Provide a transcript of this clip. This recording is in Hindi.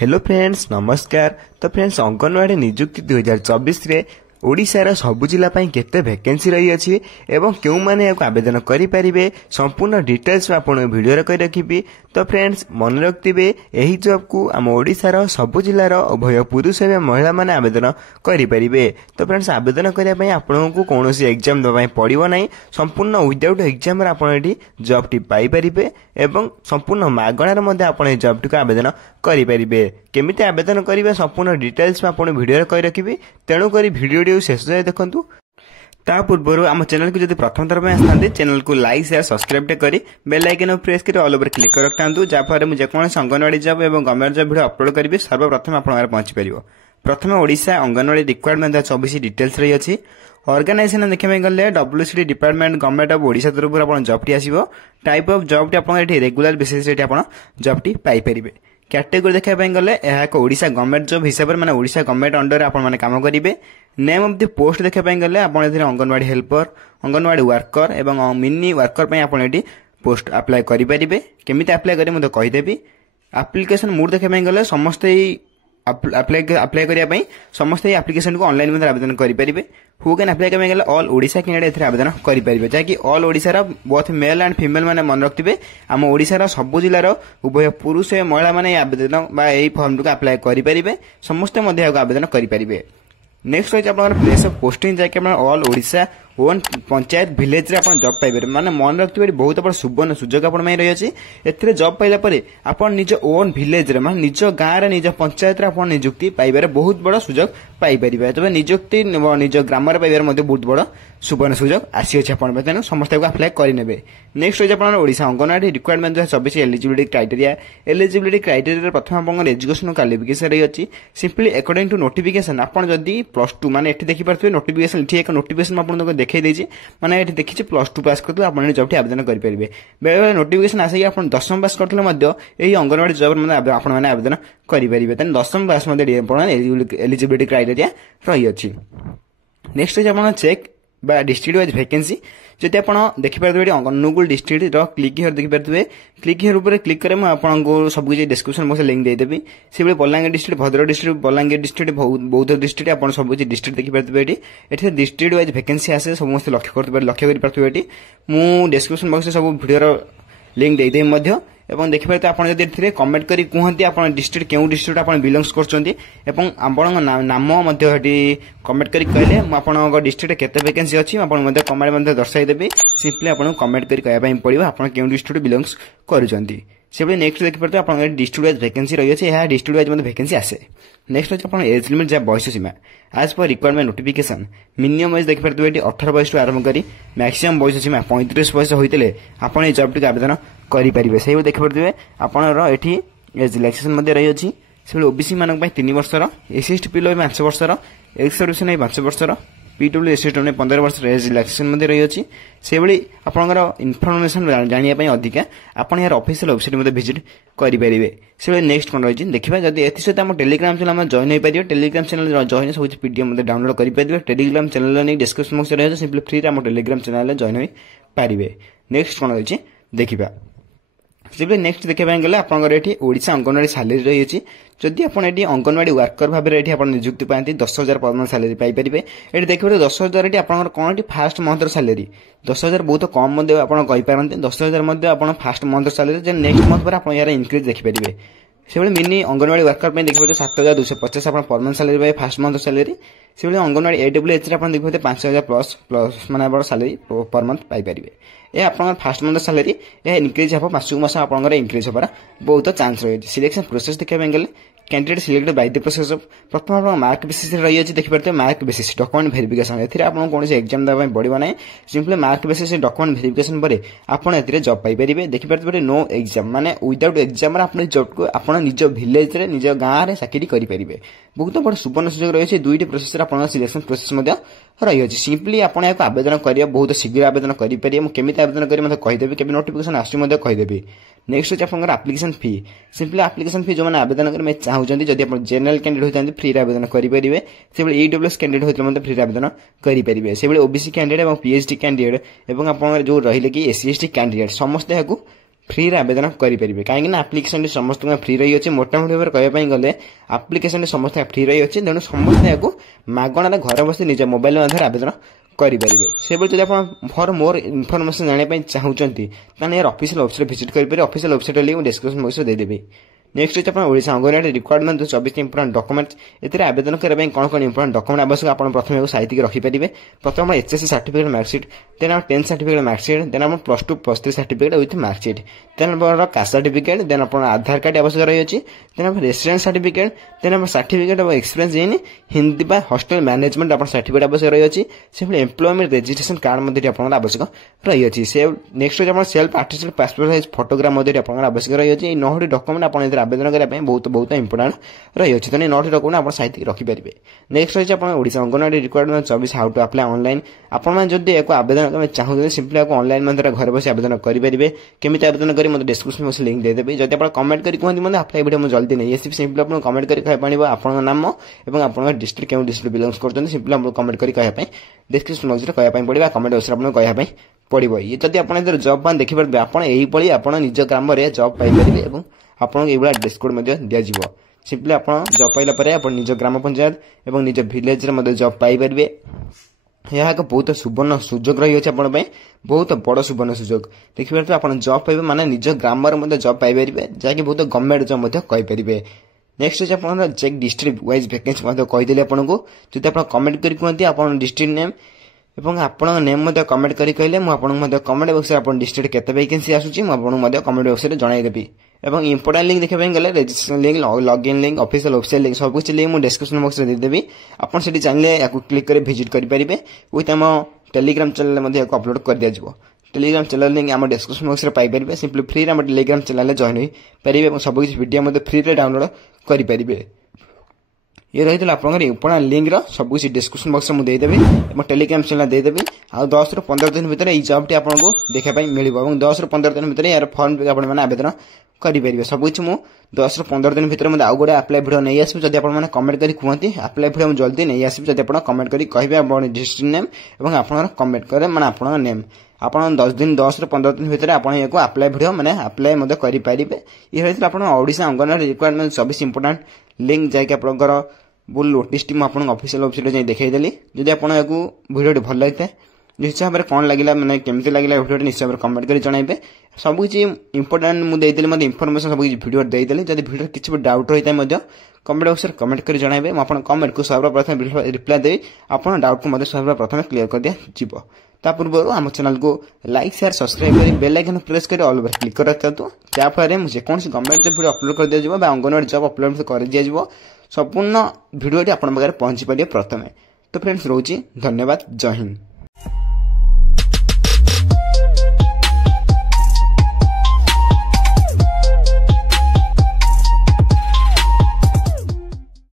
हेलो फ्रेंड्स नमस्कार। तो फ्रेंड्स अंगनवाड़ी नियुक्ति 2024 रे ओडिशार सबु जिला केते वैकेंसी रही अछि एवं क्यों माने आवेदन करि परिबे संपूर्ण डिटेल्स आपण वीडियो रे कहि रखिबी। तो फ्रेंड्स मन रखिबे एही जॉब को आम ओडिशार सबु जिलार उभय पुरुष एवं महिला माने आवेदन करि परिबे। तो फ्रेंड्स आवेदन करिया पई आपण को कोनोसी एग्जाम दबाई पड़िबो नाही, संपूर्ण विदाउट एग्जाम रे आपण एठी जॉब टी पाई परिबे एवं संपूर्ण मागणार मध्ये आपण ए जॉब टी आवेदन करि परिबे। केमिति आवेदन करिवे संपूर्ण डिटेल्स आपण वीडियो रे कहि रखिबी, तेणु करी वीडियो शेष जाए देखंतु। ता पूर्व आम चैनल को जब प्रथम थर आसते चैनल को लाइक शेयर सब्सक्राइब करी बेल आइकन प्रेस कर ऑल ओवर क्लिक कर रखता जहाँफल मुझे जेकोसी अंगनवाड़ी जॉब और गवर्नमेंट जॉब वीडियो अपलोड करी सर्वप्रथम आप पहुंची पार। प्रथम ओडिशा अंगनवाड़ी रिक्वायरमेंट 24 डिटेल्स रही अच्छी। ऑर्गेनाइजेशन देखा गले WCD department government of Odisha तरफ जॉब टी आसो। Type of job T regular basis job T Piper. Category देखा गले एक ओडिशा गवर्नमेंट जॉब हिसाब से ओडिशा गवर्नमेंट अंडर आपने काम करेंगे। नेम ऑफ द पोस्ट देखा गले अंगनवाड़ी हेल्पर, अंगनवाड़ी वर्कर एवं मिनी वर्कर आपड़ी पोस्ट अप्लाई करेंगे। केमी अप्लाई करेंगे कहीदेवी। एप्लिकेशन मोड देखा गले समस्ते अप्लाई करने समस्ते एप्लिकेशन को ऑनलाइन आवेदन करेंगे। हु कैन अप्लाई करेंगे गले ऑल ओडिशा कैंडिडेट आवेदन करेंगे, जहाँकि all Odisha both male and female मैंने मन रखिए आम ओडिशार सबु जिलार उभय पुरुष और महिला मैंने आवेदन यही फॉर्म को अप्लाई करेंगे। समस्ते आवेदन करेंगे। नेक्स्ट रही प्लेस ऑफ पोस्टिंग जैसे all Odisha own panchayat village रे जॉब पाइबे। माने मन रखिए बहुत बड़ा सुवर्ण सुजोग आप रही अच्छी। ए जॉब पाइला आप निज ओन विलेज रे माने निज गाँव निज पंचायत आप नियुक्ति पाइबार बहुत बड़ा सुजोग पाइपर। तब नियुक्ति निज ग्राम पाइबार बहुत बड़ा सुवर्ण सुजोग आसी अच्छे तेणु समस्त अप्लाई करेंगे। नेक्स्ट रही Odisha anganwadi requirement 24 eligibility criteria. Eligibility criteria प्रथम आप एजुकेशन क्वालिफिकेशन रही अच्छी। सिंपली अकॉर्डिंग टू नोटिफिकेशन आप जदि +2 माने एठी देखि पारथुवे नोटिफिकेशन एठी एक नोटिफिकेशन आपन देखै देछि माने एठी देखिछि +2 पास करथु आपन जॉब टी आवेदन करि परिबे। बेले बेले नोटिफिकेशन आसे आपन 10th पास करथले मध्ये एही अंगनवाड़ी जॉब मध्ये आपन माने आवेदन करि परिबे। तन 10th पास मध्ये आपन एलिजिबिलिटी क्राइटेरिया रही अछि। नेक्स्ट जे आपन चेक बा डिस्ट्रिक्ट वाइज वैकेंसी जदि आप देखिपारे अनुगुल डिस्ट्रिक्ट क्लिक हियर देखिपारे क्लिक हियर ऊपर क्लिक करें आपको सब किसी डिस्क्रिप्शन बॉक्स लिंक देदेवी। से Balangir district Bhadrak district Balangir district Boudh district आप सब किसी डिस्ट्रिक्ट देखिपारे ये डिस्ट्रिक्ट वाइज वैकेंसी आसे समस्त लक्ष्य कर डिस्क्रिप्शन बॉक्स सब वीडियो लिंक देदेवी। एवं देखिपारे आप कमेंट करी कहते आप डिस्ट्रिक्ट क्यों डिस्ट्रिक्ट आप बिलोंग्स कर नाम कमेंट करी कहले आप डिस्ट्रिक्ट केते वैकेंसी अच्छी आप कमेंट दर्शाईदेवी। सिंपली आपको कमेंट करी कहवाई पड़ो आप क्यों डिस्ट्रिक्ट बिलोंग्स करुँच। से नेक्स्ट देखिए आप डिस्ट्रिक्ट वाइज वैकेंसी रही है डिस्ट्रिक्ट वाइज वैकेंसी आसे। नेक्स्ट अच्छे आप एज लिमिट जहाँ बयस सीमा आज पर रिक्वायरमेंट नोटिफिकेशन मिनिमम एज देखिए ये 18 बयस आरंभ कर मैक्सिमम बयस सीमा 35 बयस होते आप जॉब टी आवेदन करेंगे। से देखिए आपंकर ये एज रिलैक्सेशन रही अच्छी। से ओबीसी मान 3 वर्षर, SC/ST पिलो 5 वर्षर, एक्स सर्विस 5 वर्षर, PWS 15 वर्ष एज रिलैक्सेशन रही अच्छी। से आपंकर इनफर्मेशन जानापी अधिका आप यार ऑफिशियल वेबसाइट विजिट करेंगे। से नेक्स्ट कौन रही देखिए जब एसत आम टेलीग्राम चैनल जॉइन हो पार टेलीग्राम चैनल जॉइन सब PDF डाउनलोड करेंगे। टेलीग्राम चैनल नहीं डिस्क्रिप्शन बॉक्स रही है सिंपली फ्री आम टेलीग्राम चैनल जॉइन हो पारे। नेक्स्ट कौन रही देखा सिंपली नेक्स्ट देखा गले आपंकर ओडिशा अंगनवाड़ी सैलरी रही है। जदि आप अंगनवाड़ी वर्कर भाव में नियुक्ति पाती 10,000 परमानेंट सैलरी पाइपर। ये देखिए 10,000 आप फास्ट मंथर सैलरी 10,000 बहुत कम आपते 10,000 आप फास्ट मंथर सैलरी नेक्स्ट मंथ पर आप यार इनक्रीज देखिपारे। से मिनी अंगनवाड़ी वर्कर देखिए 7,250 आप परमानेंट सैलरी पाए फास्ट मंथ सैलरी। से अंगनवाड़ी AWH देखिए 5,000 प्लस माने सैलरी पर मंथ पाइपर। ये आप फास्ट मंथ सैलरी यह इनक्रीज हम मासक मास आप इनक्रीज होबार बहुत चांस रही है। सिलेक्शन प्रोसेस देखा गले candidate selected by the process of प्रथम आप मार्क बेसिस रही है। देखिए मार्क बेसिस डॉक्यूमेंट वेरिफिकेशन आपको कौन एग्जाम देवाई पड़ो ना simply mark basis document verification पर आप जॉब पाइपर। देखिए नो एग्जाम माने विदाउट एग्जाम आप जॉब को आप निज विलेज रे निज गाँव में चाकरी करेंगे। बहुत बड़ा सुवर्ण सुजोग रही है। 2टी प्रोसेस आप सिलेक्शन प्रोसेस रही है। सिंपली आपको आवेदन करेंगे बहुत शीघ्र आवेदन करेंगे। केमी आवेदन करेंगे कहीदेवी के नोटिफिकेशन आसूँ कहीदेवी। नेक्स्ट अच्छे आप एप्लिकेशन फी सिंपली एप्लिकेशन फी जो मैंने आवेदन करेंगे चाहते जब आप जनरल कैंडिडेट होते फ्री आवेदन करेंगे। से EWS कैंडिडेट होते फ्री आवेदन करेंगे। से OBC कैंडिडेट और PhD कैंडिडेट और आप जो रही कि SC/ST कैंडिडेट समस्ते फ्री रे आवेदन करेंगे कहीं आप्लिकेसन समस्त फ्री रही है मोटामोटी भाव कहवाई गले आप्लिकेसन समस्त फ्री रही है तेणु समस्ते मागणार घर बस निज मोबाइल मध्य आवेदन करेंगे से जब आप फॉर मोर इनफॉरमेशन जानापी चाहते यार ऑफिशियल वेबसाइट विजिट करेंगे official website link description box में देदेवी नेक्स्ट होता है Odisha anganwadi requirement 24 important documents एतिर आवेदन करने कौन कौन इंपोर्टेंट डॉक्यूमेंट आवश्यक आप प्रथम साइतिक रखिपारे प्रथम एचएससी सर्टिफिकेट मार्कशीट देन आप 10th सर्टिफिकेट मार्कशीट देन आप +2 +3 सर्टिफिकेट विथ मार्कशीट देन आप कास्ट सर्टिफिकेट देन आप आधार कार्ड आवश्यक रही है देन आप रेसिडेंस सर्टिफिकेट देन आप certificate of experience in Hindi बा हॉस्टल मैनेजमेंट आप सर्टिफिकेट आवश्यक रही है से एम्प्लॉयमेंट रजिस्ट्रेशन कार्ड मध्य आप आवश्यक रही है से नेक्स्ट होता है self artistic passport size photograph मध्य आप आवश्यक रही है 9टी डॉक्यूमेंट आप आवेदन करने बहुत इंपोर्टेंट रही है तेनाली 9टी डॉक्यूमेंट आप साइतिक रखिपारे नेक्स्ट रही है Odisha anganwadi requirement 24 how to apply online आपड़ी एक आवेदन करने चाहते सिंपली आपको ऑनलाइन मध्य घर बस आवेदन करेंगे केमी आवेदन कर मतलब डिस्क्रिप्शन बॉक्स लिंक देदेवी जब आप कमेंट कर कहते अप्लाई वीडियो मुझे जल्दी नहीं आसि सिंपली आप कमेंट कर आप नाम और आप डिस्ट्रिक्ट क्यों डिस्ट्रिक्ट बिलोंग्स करते सिंपली आप कमेंट कर डिस्क्रिप्शन बॉक्स में कहवाई पड़ा कमेंट बॉक्स में कहवाई पड़ो ये जब आप जॉब मान देखिए आप निज ग्राम में जॉब पाइपर और आपको ये डिस्काउंट दिज्व सिंपली आप जॉब पाइला आप निज ग्राम पंचायत और निज विलेज जॉब पाइपर यह एक बहुत सुवर्ण सुजोग रही है बहुत बड़ सुवर्ण सुजोग देखिए तो आप जॉब पाइबे माने निज ग्राम जॉब पाइपर जहाँकि बहुत गवर्नमेंट जॉब कहींपर नेक्स्ट होती है चेक डिस्ट्रिक्ट वाइज वैकेंसी कहीदेली आपको जब आप कमेंट कर कहते आप डिस्ट्रिक्ट नेम और आपण नेम कमेंट कर कहले मुझे कमेंट बॉक्स में डिस्ट्रिक्ट केते वैकेंसी आसूची मुझे कमेंट बॉक्स में जनईदेवी और इंपोर्टेंट लिंक देखा गले registration link login link official website link सब कुछ लिंक मुझे डिस्क्रिप्शन बॉक्स में देदेवी आप चाहिए या क्लिक कर विजिट करेंगे विथ आम टेलीग्राम चैनल अपलोड कर दिज्व टेलीग्राम चैनल लिंक आम डिस्क्रिप्शन बॉक्स में पाइपर सिंपली फ्री आम टेलीग्राम चैनल जॉइन हो पारे और सब किसी वीडियो फ्री डाउनलोड करेंगे ये रही है आपंकर इंपोर्टेंट लिंक सब कुछ डिस्क्रिप्शन बॉक्स में देदेवी और टेलीग्राम चैनल देदेवी आ 10 ରୁ 15 दिन भितर ये जॉब टी आपको देखा मिल 10 ରୁ 15 दिन भितर यार फॉर्म आपने आवेदन करेंगे सब कुछ मुझे 10 ରୁ 15 दिन भितर मतलब आउ गोटे अप्लाई वीडियो नहीं आसो जब आप कमेंट कर कहते अप्लाई वीडियो जल्दी नहीं आसो जब आप कमेंट कर कहे आप डिस्ट्रिक्ट नेम और आप कमेंट करें मैंने आप नेम आप 10 ରୁ 15 दिन भितर आप अप्लाई वीडियो मैंने अप्लाई करेंगे ये रही है Odisha anganwadi requirement 24 important link जैक आपंकर बुल नोटिस टी मुझे ऑफिशियल वेबसाइट जाए देखईदेली जब आपको वीडियो भल लगी निश्चय भाव में कौन लगे मैंने केमती लगे वीडियो निश्चय भाव कमेंट कर जनइबे सब किसी इंपोर्टेंट मुझे मतलब इनफॉरमेशन सब किसी वीडियो देदेली जब वीडियो किसी भी डाउट रही है कमेंट बॉक्स में कमेंट कर जनइबे मुझे कमेंट को सर्वप्रथम रिप्लाई देवी आप डाउट को सर्वप्रथम क्लियर कर दिज्व ता पूर्व आम चैनल को लाइक शेयर सब्सक्राइब कर बेल आइकन प्रेस कर ऑल ओवर क्लिक कर रखता जहाँफल मुझे कौन जेकौन वीडियो अपलोड कर दिज्व अंगनवाड़ी जॉब अपलोड कर दिज्व संपूर्ण भिडियोटी आप पहुंची पारे प्रथम तो फ्रेंड्स रोची धन्यवाद जय हिंद।